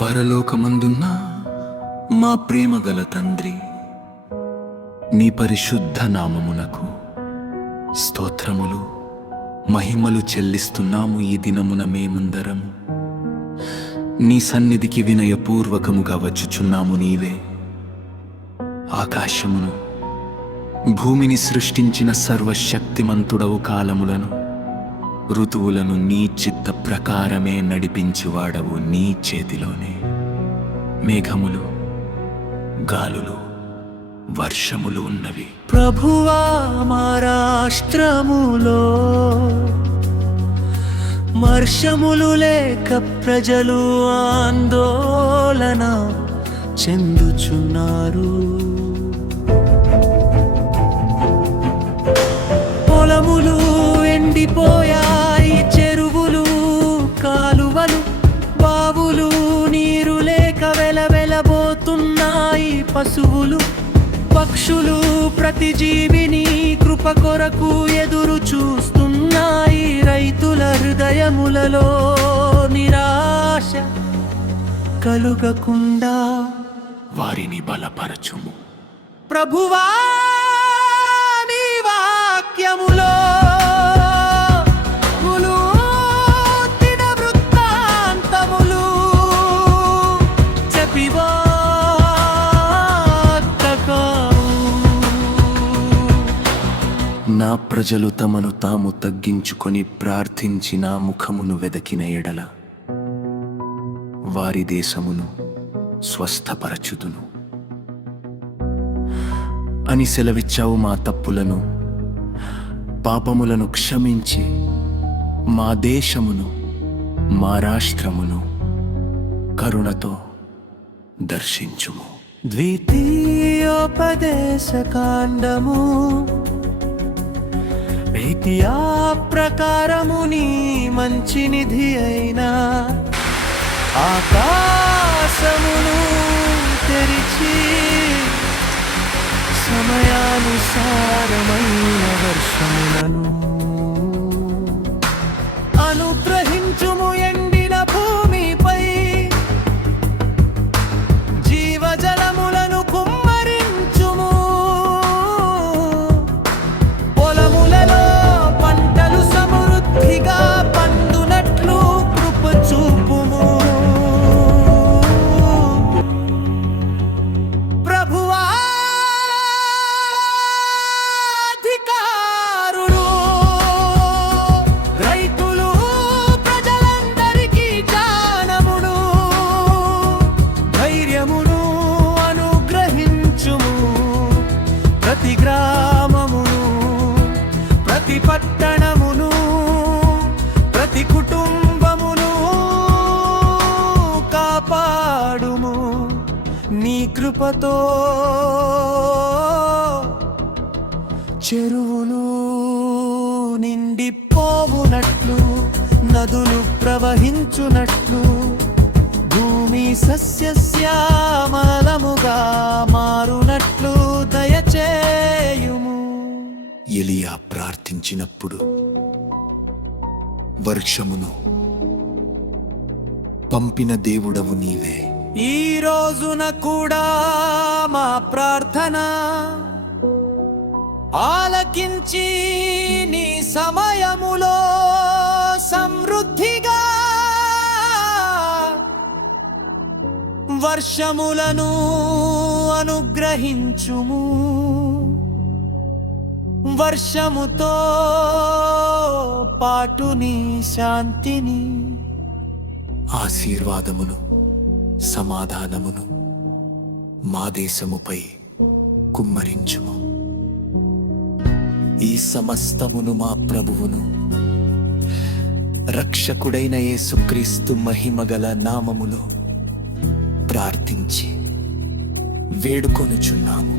పరలోకమందున్న మా ప్రేమగల తండ్రి, నీ పరిశుద్ధ నామమునకు స్తోత్రములు మహిమలు చెల్లిస్తున్నాము. ఈ దినమున మేమందరము నీ సన్నిధికి వినయపూర్వకముగా వచ్చుచున్నాము. నీవే ఆకాశమును భూమిని సృష్టించిన సర్వశక్తిమంతుడవు. కాలములను ఋతువులను నీ చిత్త ప్రకారమే నడిపించువాడవు. నీ చేతిలోనే మేఘములు, గాలులు, వర్షములు ఉన్నవి. ప్రభువా, మా రాష్ట్రములో వర్షములు లేక ప్రజలు ఆందోళన చెందుచున్నారు. పొలములు ఎండిపోయాయి, చెరువులు, కాలువలు, బావులు నీరు లేక వెలవెలబోతున్నాయి. పశువులు, పక్షులు, ప్రతి జీవిని కృప కొరకు ఎదురు చూస్తున్నాయి. రైతుల హృదయములలో నిరాశ కలుగకుండా వారిని బలపరచుము. ప్రభువా, నీ వాక్యములో దిన వృత్తాంతములు చెప్పివా నా ప్రజలు తమను తాము తగ్గించుకొని ప్రార్థించి నా ముఖమును వెదకిన ఎడల వారి దేశమును స్వస్థపరచుదును అని సెలవిచ్చావు. మా తప్పులను పాపములను క్షమించి మా దేశమును మా రాష్ట్రమును కరుణతో దర్శించుము. ద్వితీయోపదేశకాండము ఆ ప్రకారము నీ మంచి నిధి అయిన ఆకాశమును తెరిచి సమయానుసారమైన వర్షములను అనుగ్రహించుము. ఎండిన భూమిపై జీవజలములను కుమ్మరించుము. పొలములలో పంటలు సమృద్ధిగా పండునట్లు కృప చూపుము. ప్రభువా, అధికారులు, రైతులు, ప్రజలందరికీ జ్ఞానమును, ధైర్యమును అనుగ్రహించుము. ప్రతి గ్రామమును, ప్రతి పట్టణమును, ప్రతి కుటుంబమును కాపాడుము. నీ కృపతో చెరువులు నిండిపోవునట్లు, నదులు ప్రవహించునట్లు, భూమి సస్యశ్యామలముగా మారునట్లు దయచేయుము. ఎలియా ప్రార్థించినప్పుడు వర్షమును పంపిన దేవుడవు నీవే. ఈ రోజున కూడా మా ప్రార్థన ఆలకించి నీ సమయములో సమృద్ధిగా వర్షములను అనుగ్రహించుము. వర్షముతో పాటు నీ శాంతిని, ఆశీర్వాదమును, సమాధానమును మా దేశముపై కుమ్మరించుము. ఈ సమస్తమును మా ప్రభువును రక్షకుడైన యేసుక్రీస్తు మహిమగల నామములో ప్రార్థించి వేడుకొనుచున్నాము.